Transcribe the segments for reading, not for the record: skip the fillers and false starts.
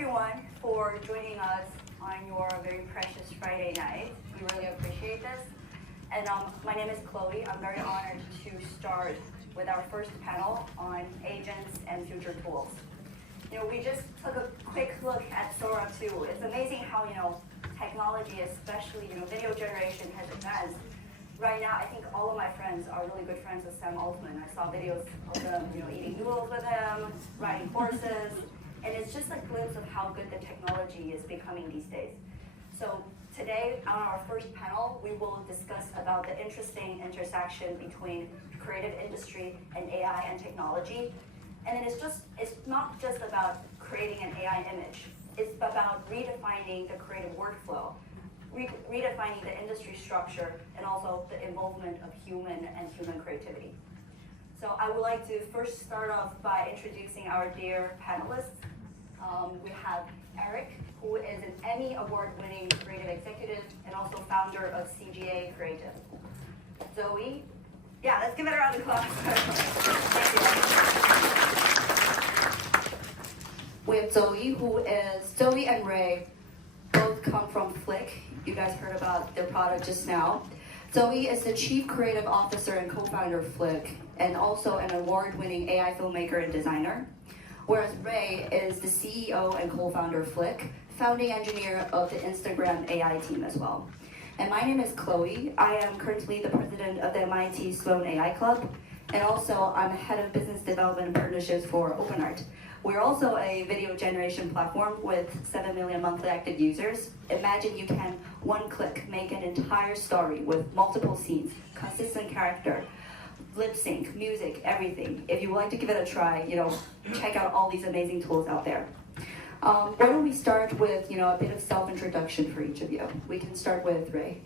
everyone for joining us on your very precious Friday night. We really appreciate this. And my name is Chloe. I'm very honored to start with our first panel on agents and future tools. We just took a quick look at Sora 2. It's amazing how, technology, especially, video generation has advanced. Right now, I think all of my friends are really good friends with Sam Altman. I saw videos of them, eating noodles with him, riding horses, and it's just a glimpse of how good the technology is becoming these days. So today, on our first panel, we will discuss about the interesting intersection between creative industry and AI and technology. And then it's not just about creating an AI image. It's about redefining the creative workflow, redefining the industry structure, and also the involvement of human and human creativity. So I would like to first start off by introducing our dear panelists. We have Erich, who is an Emmy award-winning creative executive and also founder of CGA Creative. Zoey, let's give it a round of applause. We have Zoey and Ray, both come from Flick. You guys heard about their product just now. Zoey is the Chief Creative Officer and co-founder of Flick, and also an award-winning AI filmmaker and designer. Whereas Ray is the CEO and co-founder of Flick, founding engineer of the Instagram AI team as well. And my name is Chloe. I am currently the president of the MIT Sloan AI Club, and also I'm head of business development and partnerships for OpenArt. We're also a video generation platform with 7 million monthly active users. Imagine you can, one click, make an entire story with multiple scenes, consistent character, lip sync, music, everything. If you would like to give it a try, check out all these amazing tools out there. Why don't we start with, a bit of self-introduction for each of you. We can start with Ray.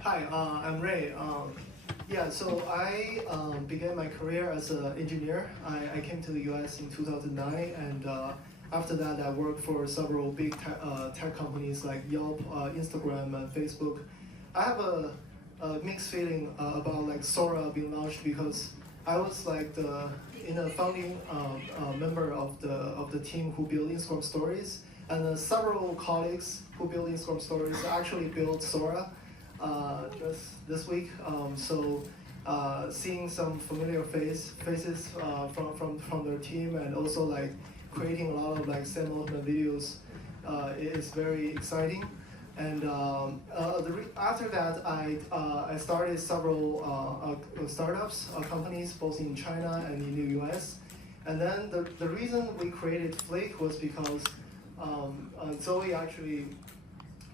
Hi, I'm Ray. So I began my career as an engineer. I came to the US in 2009, and after that I worked for several big tech companies like Yelp, Instagram, and Facebook. I have a mixed feeling about Sora being launched because I was the founding member of the team who built Instagram Stories, and several colleagues who built Instagram Stories actually built Sora just this week. Seeing some familiar faces from their team, and also creating a lot of Sam Altman videos is very exciting. And after that, I started several startups, companies, both in China and in the US. And then the reason we created Flick was because Zoey actually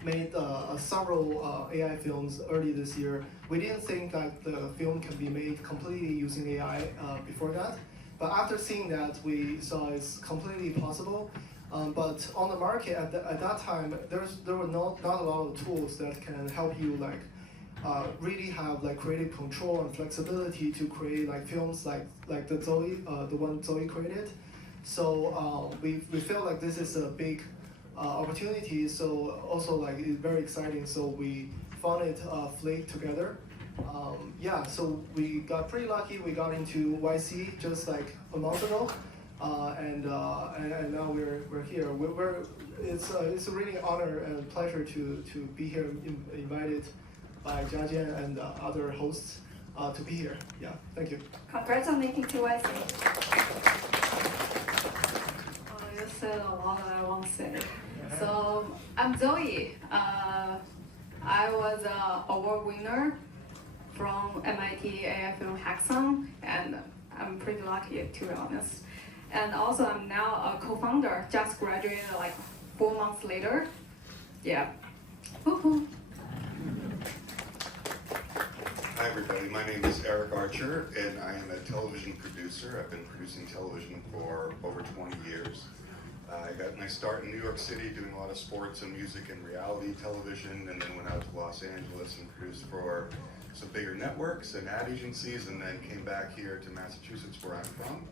made several AI films early this year. We didn't think that the film can be made completely using AI before that. But after seeing that, we saw it's completely possible. But on the market at that time, there were not a lot of tools that can help you really have creative control and flexibility to create films like the one Zoey created. So we felt like this is a big opportunity. So also it's very exciting. So we founded Flick together. So we got pretty lucky. We got into YC just a month ago. And now we're here. It's a really honor and pleasure to be here, invited by Zhang and other hosts to be here. Thank you. Congrats on making 2YC. You said a lot that I won't say. So I'm Zoey. I was an award winner from MIT AI Film Hackathon, and I'm pretty lucky, to be honest. And also, I'm now a co-founder. Just graduated 4 months later. Woohoo! Hi everybody, my name is Erich Archer, and I am a television producer. I've been producing television for over 20 years. I got my start in New York City doing a lot of sports and music and reality television, and then went out to Los Angeles and produced for some bigger networks and ad agencies, and then came back here to Massachusetts, where I'm from,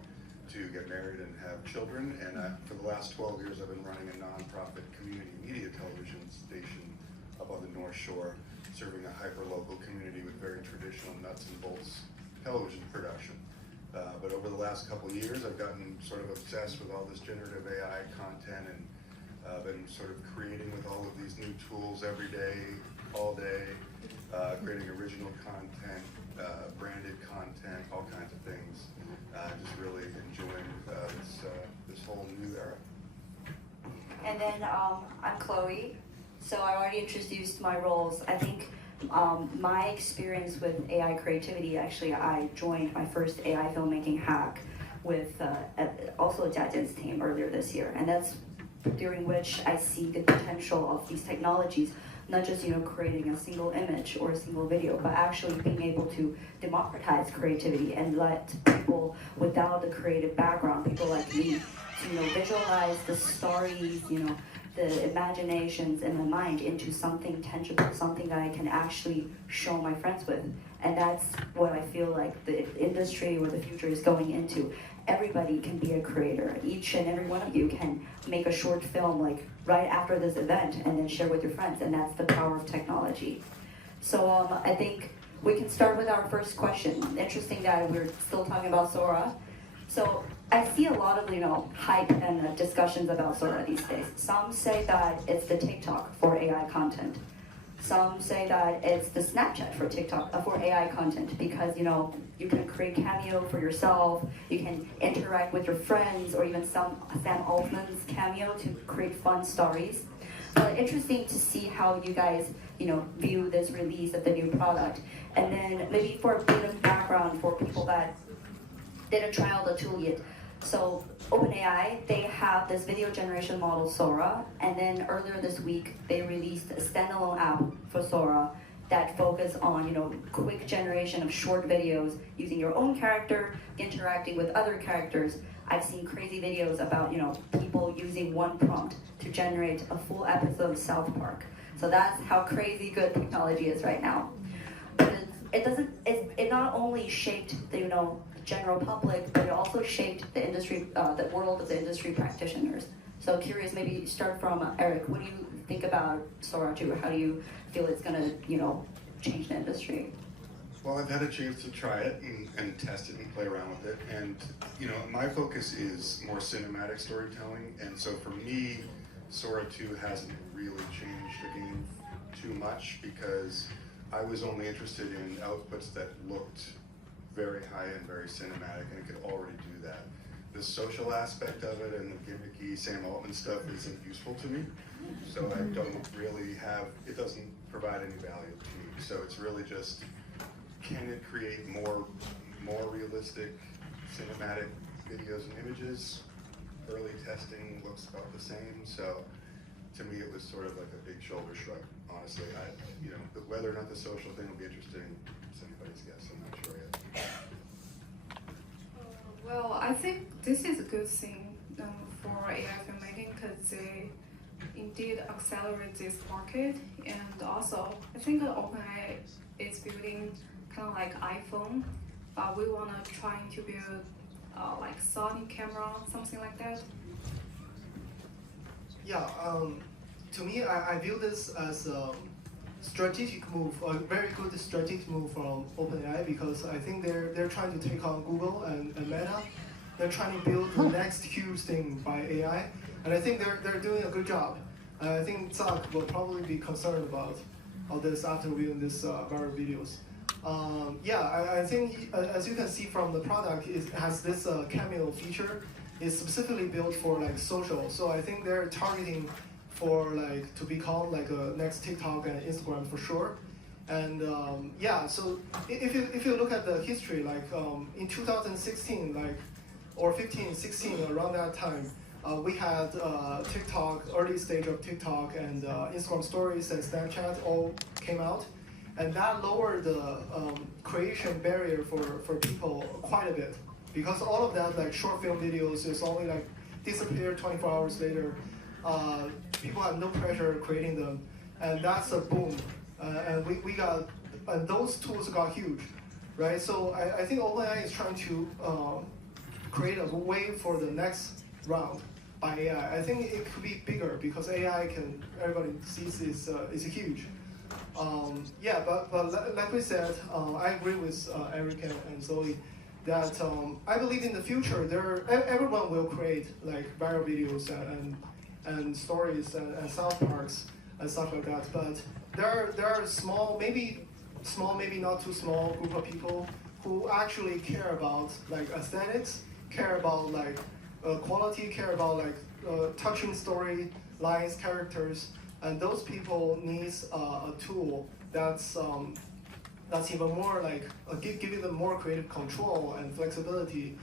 to get married and have children. And for the last 12 years, I've been running a nonprofit community media television station up on the North Shore, serving a hyper-local community with very traditional nuts and bolts television production. But over the last couple of years, I've gotten sort of obsessed with all this generative AI content and been sort of creating with all of these new tools every day, all day, creating original content, branded content, all kinds of things. Just really enjoying this whole new era. And then I'm Chloe. So I already introduced my roles. I think my experience with AI creativity, actually, I joined my first AI filmmaking hack with also Jiajian's team earlier this year. And that's during which I see the potential of these technologies, not just creating a single image or a single video, but actually being able to democratize creativity and let people without a creative background, people like me, to visualize the stories, the imaginations in my mind into something tangible, something that I can actually show my friends with. And that's what I feel like the industry or the future is going into. Everybody can be a creator. Each and every one of you can make a short film like right after this event and then share with your friends, and that's the power of technology. So I think we can start with our first question. Interesting that we're still talking about Sora. So I see a lot of hype and discussions about Sora these days. Some say that it's the TikTok for AI content. Some say that it's the Snapchat for TikTok for AI content because you can create cameo for yourself, you can interact with your friends, or even Sam Altman's cameo to create fun stories. But interesting to see how you guys view this release of the new product, and then maybe for a bit of background for people that didn't try out the tool yet. So OpenAI, they have this video generation model Sora, and then earlier this week they released a standalone app for Sora that focus on quick generation of short videos using your own character, interacting with other characters. I've seen crazy videos about people using one prompt to generate a full episode of South Park. So that's how crazy good technology is right now. But it not only shaped the general public, but it also shaped the industry, the world of the industry practitioners. So curious, maybe start from Erich. What do you think about Sora 2? How do you feel it's gonna, change the industry? Well, I've had a chance to try it and test it and play around with it. And, my focus is more cinematic storytelling. And so for me, Sora 2 hasn't really changed the game too much because I was only interested in outputs that looked very high-end, very cinematic, and it could already do that. The social aspect of it and the gimmicky Sam Altman stuff isn't useful to me, so I don't really have, it doesn't provide any value to me. So it's really just, can it create more realistic cinematic videos and images? Early testing looks about the same, so to me it was sort of like a big shoulder shrug, honestly. Whether or not the social thing will be interesting, it's anybody's guess, I'm not sure yet. Well, I think this is a good thing for AI filmmaking because they indeed accelerate this market, and also I think OpenAI is building kind of like iPhone. We want to try to build like Sony camera, something like that. Yeah, to me, I view this as a strategic move, a very good strategic move from OpenAI, because I think they're trying to take on Google and Meta. They're trying to build the next huge thing by AI, and I think they're doing a good job. I think Zhang will probably be concerned about all this after viewing this viral videos. I think as you can see from the product, it has this cameo feature. It's specifically built for like social, so I think they're targeting for like to become like a next TikTok and Instagram for sure. And so if you look at the history, like in 2016, like or 15, 16, around that time, we had TikTok, early stage of TikTok, and Instagram Stories and Snapchat all came out, and that lowered the creation barrier for people quite a bit, because all of that like short film videos is only like disappear 24 hours later. People have no pressure creating them, and that's a boom. And we got, and those tools got huge, right? So I think OpenAI is trying to create a wave for the next round by AI. I think it could be bigger because AI can, everybody sees is huge. But like we said, I agree with Erich and Zoey. that I believe in the future everyone will create like viral videos and stories and South Parks and stuff like that. But there are small, maybe not too small group of people who actually care about like aesthetics, care about like quality, care about like touching story lines, characters, and those people needs a tool that's even more like giving them more creative control and flexibility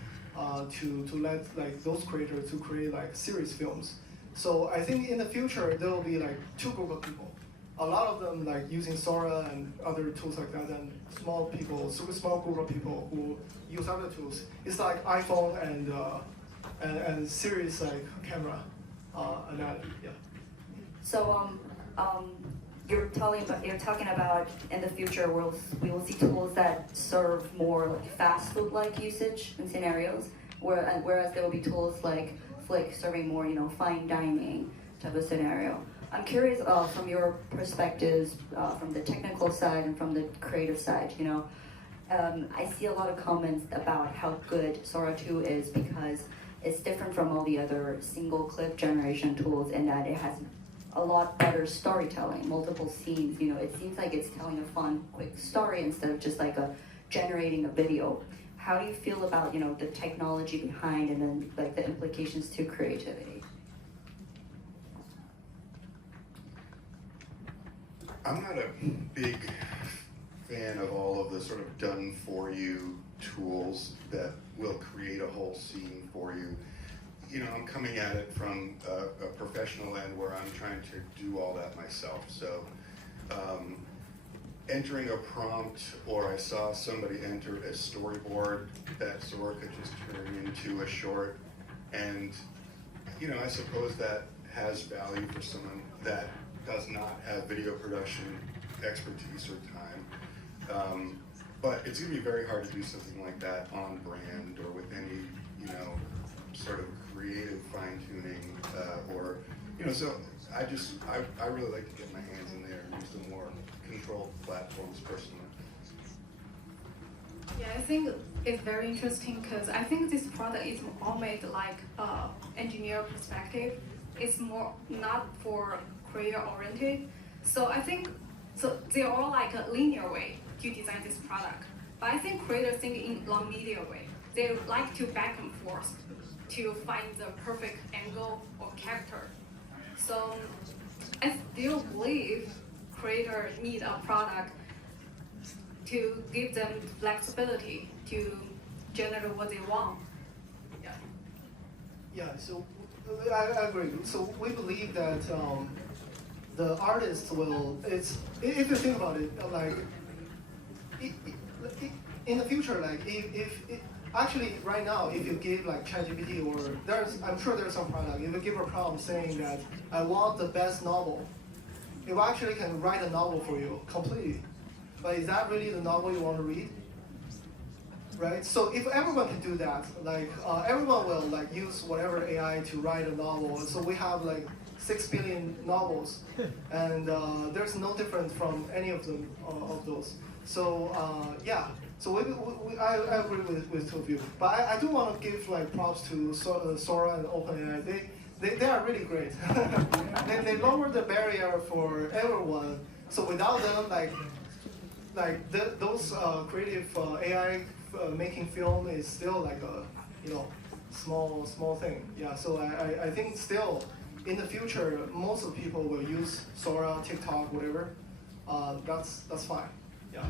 to let like those creators to create like series films. So I think in the future there will be like two group of people. A lot of them like using Sora and other tools like that, and small people, super small group of people who use other tools. It's like iPhone and series like camera analogy. Yeah. So you're talking about in the future we will see tools that serve more like fast food like usage and scenarios, whereas there will be tools like Flick serving more fine dining type of scenario. I'm curious from your perspectives, from the technical side and from the creative side. I see a lot of comments about how good Sora 2 is because it's different from all the other single clip generation tools in that it has a lot better storytelling, multiple scenes. It seems like it's telling a fun, quick story instead of just like generating a video. How do you feel about the technology behind and then like the implications to creativity? I'm not a big fan of all of the sort of done for you tools that will create a whole scene for you. I'm coming at it from a professional end where I'm trying to do all that myself. So entering a prompt, or I saw somebody enter a storyboard that Sora could just turn into a short, and I suppose that has value for someone that does not have video production expertise or time. But it's going to be very hard to do something like that on brand or with any, sort of creative fine-tuning or, so I really like to get my hands in there and use the more controlled platforms personally. Yeah, I think it's very interesting because I think this product is all made like engineer perspective. It's more not for creator oriented. So I think they're all like a linear way to design this product. But I think creators think in long media way. They like to back and forth to find the perfect angle or character. So I still believe creators need a product to give them flexibility to generate what they want. Yeah. Yeah. So I agree. So we believe that the artist will. If you think about it, like in the future, like if actually right now, if you give like ChatGPT or I'm sure there's some product. If you give a prompt saying that I want the best novel, it actually can write a novel for you completely. But is that really the novel you want to read? Right? So if everyone can do that, like everyone will like use whatever AI to write a novel. So we have like 6 billion novels, and there's no different from any of them of those. So yeah. So I agree with two of you. But I do want to give like props to Sora and OpenAI. They are really great. they lower the barrier for everyone. So without them, those creative AI making film is still like a small thing. Yeah. So I think still in the future most of the people will use Sora, TikTok, whatever. That's fine. Yeah.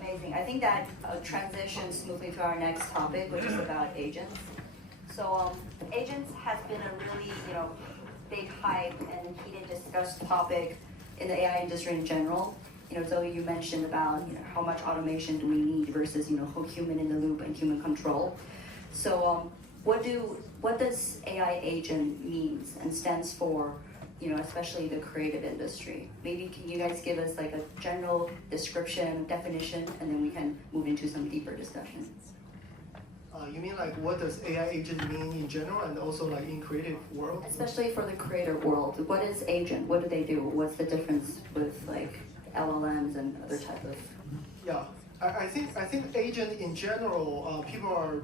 Amazing. I think that transitions smoothly to our next topic, which is about agents. So agents has been a really big hype and heated discussed topic in the AI industry in general. Zoe, you mentioned about how much automation do we need versus human in the loop and human control. So what does AI agent means and stands for? Especially the creative industry. Maybe can you guys give us like a general description, definition, and then we can move into some deeper discussions. You mean like what does AI agent mean in general and also like in creative world? Especially for the creator world. What is agent? What do they do? What's the difference with like LLMs and other type of? Yeah. I think agent in general,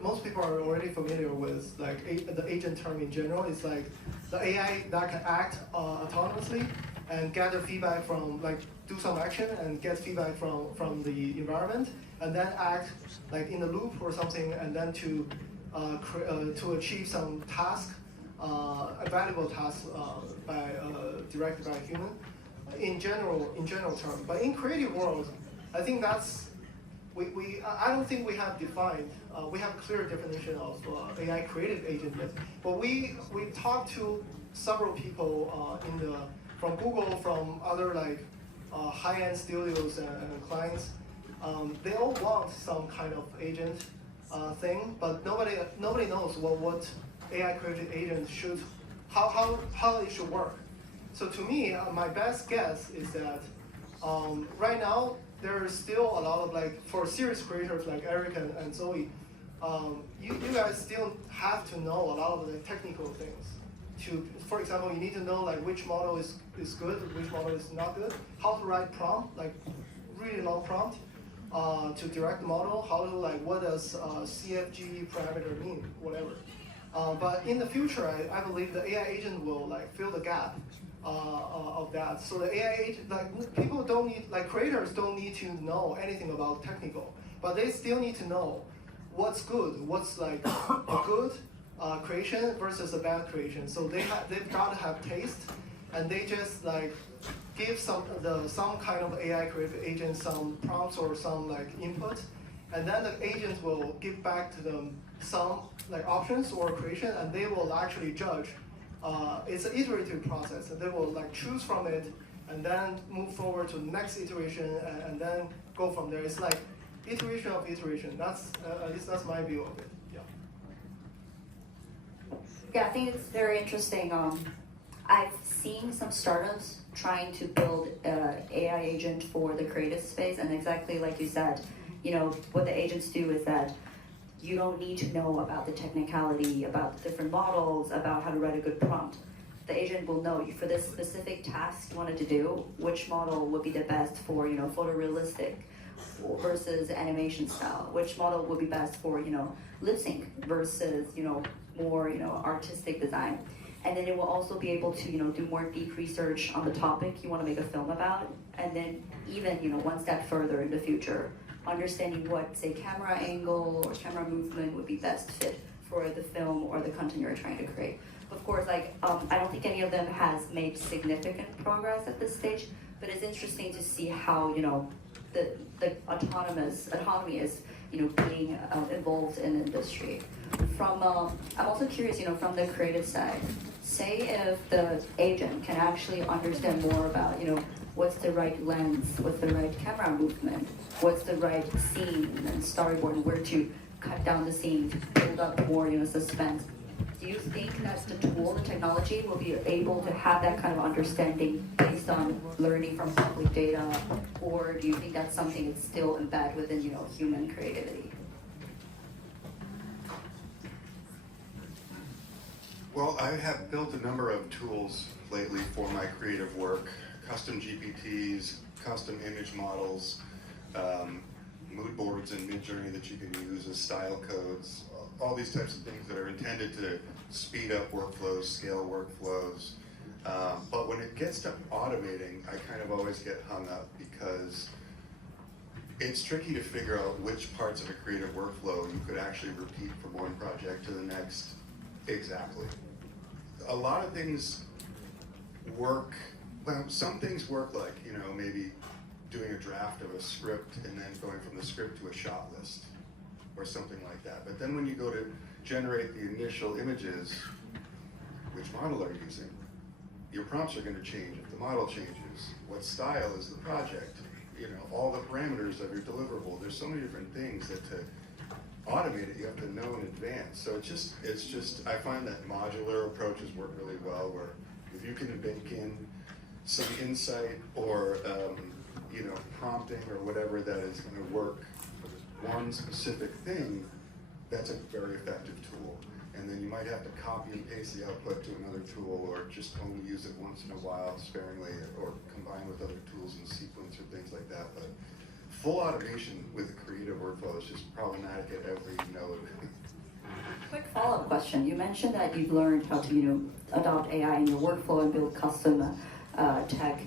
most people are already familiar with like the agent term in general. It's like the AI that can act autonomously and gather feedback from, like, do some action and get feedback from the environment, and then act like in a loop or something, and then to achieve some task, a valuable task directed by a human. In general terms, but in creative world, I think that's I don't think we have defined. We have a clear definition of AI creative agent yet. But we talked to several people from Google, from other like high-end studios and clients. They all want some kind of agent thing, but nobody knows what AI creative agent how it should work. So to me, my best guess is that right now there is still a lot of, like, for serious creators like Erich and Zoey, you guys still have to know a lot of the technical things. For example, you need to know like which model is good, which model is not good, how to write prompt, like really long prompt, to direct the model, how to, like, what does CFG parameter mean, whatever. But in the future, I believe the AI agent will like fill the gap of that. So the AI agent, like, people don't need, like, creators don't need to know anything about technical, but they still need to know what's good, what's like a good creation versus a bad creation. So they've got to have taste, and they just like give some kind of AI creative agent some prompts or some like input, and then the agent will give back to them some like options or creation, and they will actually judge. It's an iterative process, and they will like choose from it, and then move forward to the next iteration, and then go from there. It's like iteration of iteration. That's at least that's my view of it. Yeah. Yeah, I think it's very interesting. I've seen some startups trying to build an AI agent for the creative space, and exactly like you said, you know, what the agents do is that you don't need to know about the technicality, about the different models, about how to write a good prompt. The agent will know for this specific task you wanted to do, which model would be the best for, you know, photorealistic versus animation style, which model would be best for, you know, lip sync versus, you know, more, you know, artistic design. And then it will also be able to, you know, do more deep research on the topic you want to make a film about, and then even, you know, one step further in the future, understanding what, say, camera angle or camera movement would be best fit for the film or the content you're trying to create. Of course, like, I don't think any of them has made significant progress at this stage, but it's interesting to see how, you know, the autonomy is, you know, being involved in the industry. From, I'm also curious, you know, from the creative side, say if the agent can actually understand more about, you know, what's the right lens, what's the right camera movement, what's the right scene and storyboard, where to cut down the scene to build up more, you know, suspense. Do you think that the tool, the technology, will be able to have that kind of understanding based on learning from public data, or do you think that's something that's still embedded within, you know, human creativity? Well, I have built a number of tools lately for my creative work. Custom GPTs, custom image models, mood boards in Midjourney that you can use as style codes, all these types of things that are intended to speed up workflows, scale workflows. But when it gets to automating, I kind of always get hung up because it's tricky to figure out which parts of a creative workflow you could actually repeat from one project to the next exactly. A lot of things work, well, some things work like, you know, maybe doing a draft of a script and then going from the script to a shot list or something like that. But then when you go to generate the initial images, which model are you using? Your prompts are going to change if the model changes. What style is the project? You know, all the parameters of your deliverable. There's so many different things that to automate it, you have to know in advance. So it's just, I find that modular approaches work really well, where if you can bake in some insight or you know, prompting or whatever that is going to work for one specific thing, that's a very effective tool. And then you might have to copy and paste the output to another tool, or just only use it once in a while sparingly, or combine with other tools in sequence or things like that. But full automation with a creative workflow is just problematic at every node. Quick follow-up question. You mentioned that you've learned how to, adopt AI in your workflow and build custom tech.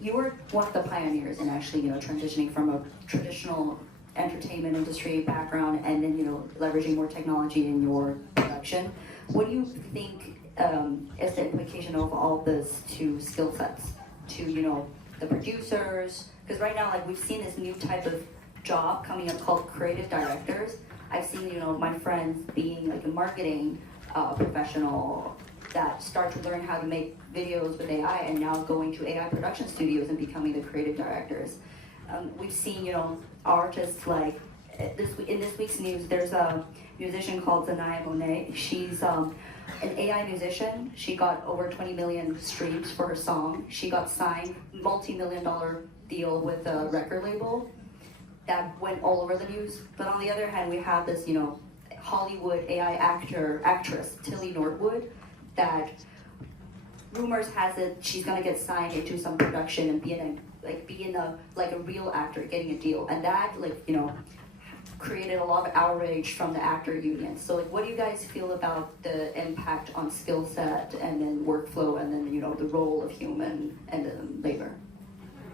You were one of the pioneers in actually, transitioning from a traditional entertainment industry background and then, leveraging more technology in your production. What do you think is the implication of all this to skill sets, to, the producers? Because right now, like, we've seen this new type of job coming up called creative directors. I've seen, my friends being like a marketing professional that start to learn how to make videos with AI and now going to AI production studios and becoming the creative directors. We've seen, artists like, in this week's news, there's a musician called Zoey. She's an AI musician. She got over 20 million streams for her song. She got signed multi-million-dollar deal with a record label that went all over the news. But on the other hand, we have this, Hollywood AI actress, Tilly Norwood, that rumors has it she's gonna get signed into some production and be in a real actor getting a deal, and that created a lot of outrage from the actor union. So what do you guys feel about the impact on skill set and then workflow and then the role of human and then labor?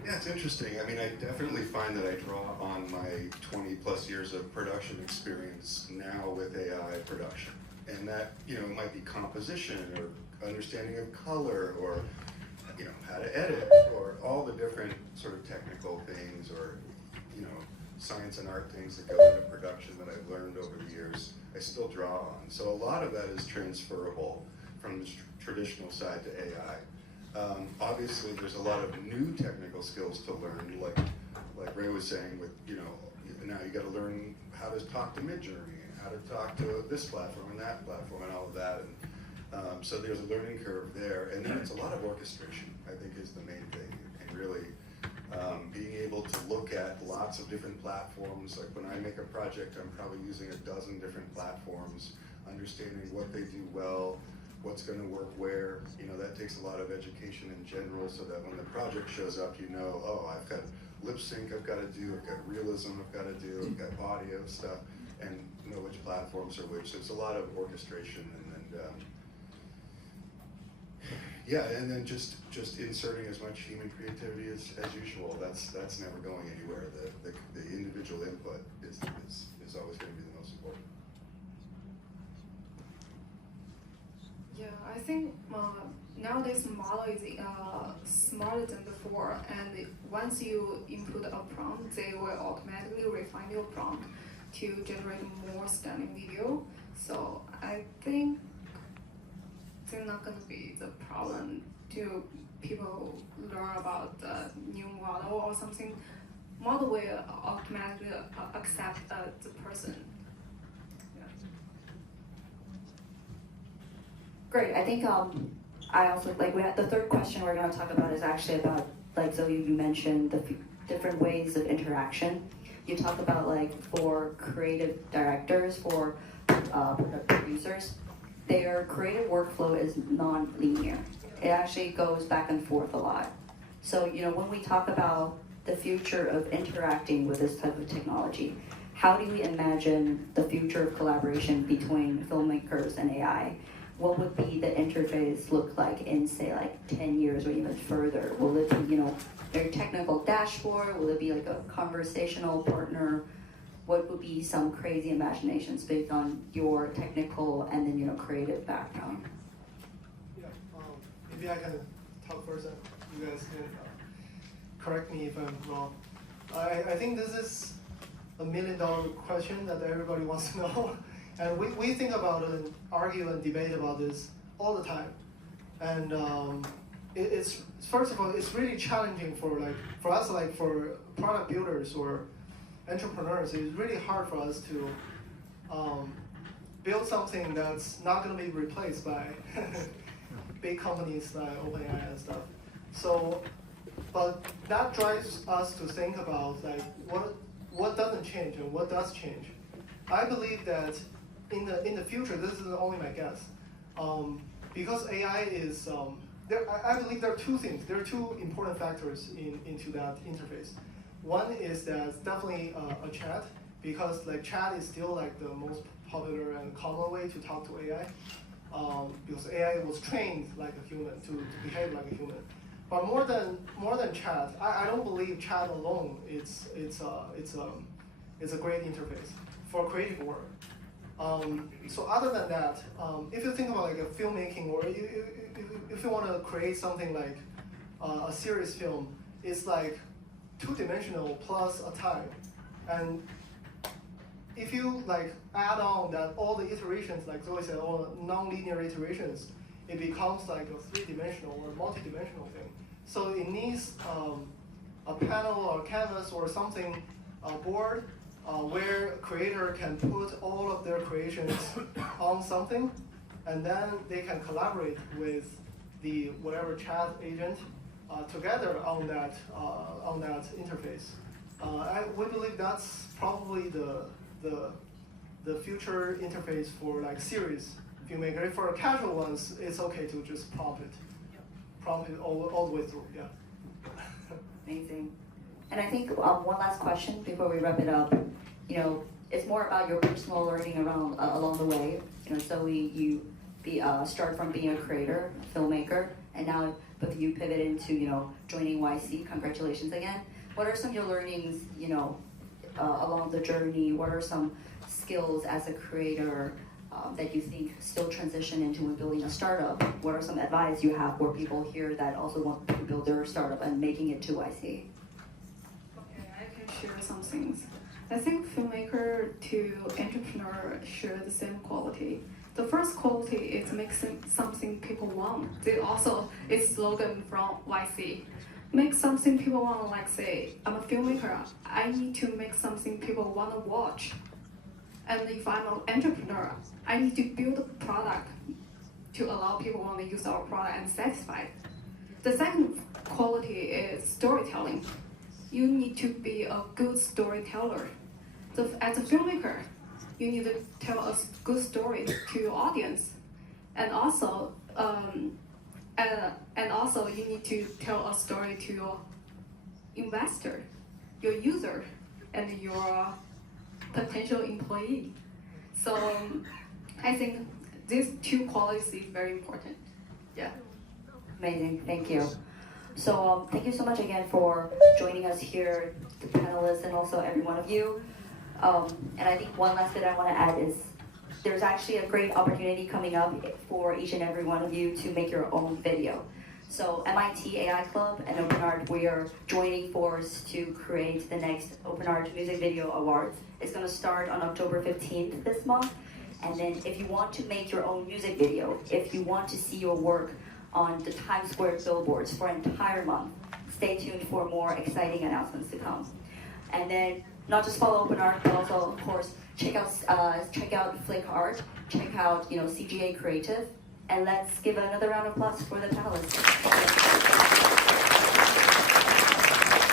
Yeah, it's interesting. I mean, I definitely find that I draw on my 20 plus years of production experience now with AI production. And that, it might be composition or understanding of color or, how to edit or all the different sort of technical things or, science and art things that go into production that I've learned over the years, I still draw on. So a lot of that is transferable from the traditional side to AI. Obviously, there's a lot of new technical skills to learn, like Ray was saying, with now you got to learn how to talk to Midjourney and how to talk to this platform and that platform and all of that. And so there's a learning curve there, and then it's a lot of orchestration. I think is the main thing, and really being able to look at lots of different platforms. Like when I make a project, I'm probably using a dozen different platforms, understanding what they do well, what's going to work where. That takes a lot of education in general, so that when the project shows up, oh, I've got lip sync I've got to do, I've got realism I've got to do, I've got audio stuff, and know which platforms are which. So it's a lot of orchestration, and then just inserting as much human creativity as usual. That's never going anywhere. The individual input is always going to be the most important. Yeah, I think nowadays model is smarter than before, and once you input a prompt, they will automatically refine your prompt to generate more stunning video. So I think it's not going to be the problem to people learn about the new model or something. Model will automatically accept the person. Yeah. Great. I think I also we had the third question we're going to talk about is actually about Zoey, you mentioned the different ways of interaction. You talk about for creative directors, for producers, their creative workflow is non-linear. It actually goes back and forth a lot. So when we talk about the future of interacting with this type of technology, how do we imagine the future of collaboration between filmmakers and AI? What would be the interface look like in, say, 10 years or even further? Will it be, very technical dashboard? Will it be a conversational partner? What would be some crazy imaginations based on your technical and then, creative background? Yeah, maybe I can talk first and you guys can correct me if I'm wrong. I think this is a $1 million question that everybody wants to know. And we think about it and argue and debate about this all the time. And it's first of all, it's really challenging for us, for product builders or entrepreneurs. It's really hard for us to build something that's not going to be replaced by big companies like OpenAI and stuff. So, but that drives us to think about what doesn't change and what does change. I believe that in the future, this is only my guess, because AI is, I believe there are two things. There are two important factors into that interface. One is that it's definitely a chat, because like chat is still like the most popular and common way to talk to AI. Because AI was trained like a human to behave like a human. But more than chat, I don't believe chat alone it's a great interface for creative work. So other than that, if you think about like a filmmaking, or if you want to create something like a series film, it's like 2-dimensional plus a time. And if you like add on that all the iterations, like Zoey said, all the non-linear iterations, it becomes like a 3-dimensional or multi-dimensional thing. So it needs a panel or canvas or something, a board, where a creator can put all of their creations on something, and then they can collaborate with the whatever chat agent together on that interface. We believe that's probably the future interface for like series filmmaker. For casual ones, it's okay to just prompt it all the way through. Yeah. Amazing. And I think one last question before we wrap it up. You know, it's more about your personal learning around along the way. You know, Zoey, you start from being a creator, a filmmaker, and now both of you pivot into joining YC. Congratulations again. What are some of your learnings along the journey? What are some skills as a creator that you think still transition into when building a startup? What are some advice you have for people here that also want to build their startup and making it to YC? Okay, I can share some things. I think filmmaker to entrepreneur share the same quality. The first quality is making something people want. It's slogan from YC. Make something people want, like say, I'm a filmmaker, I need to make something people want to watch. And if I'm an entrepreneur, I need to build a product to allow people want to use our product and satisfied. The second quality is storytelling. You need to be a good storyteller. So as a filmmaker, you need to tell a good story to your audience, and also you need to tell a story to your investor, your user, and your potential employee. So I think these two qualities is very important. Yeah. Amazing, thank you. So thank you so much again for joining us here, the panelists, and also every one of you. And I think one last bit I want to add is there's actually a great opportunity coming up for each and every one of you to make your own video. So MIT AI Club and OpenArt, we are joining force to create the next OpenArt Music Video Awards. It's going to start on October 15th this month. And then if you want to make your own music video, if you want to see your work on the Times Square billboards for an entire month, stay tuned for more exciting announcements to come. And then not just follow OpenArt, but also, of course, check out Flick Art, check out CGA Creative, and let's give another round of applause for the panelists.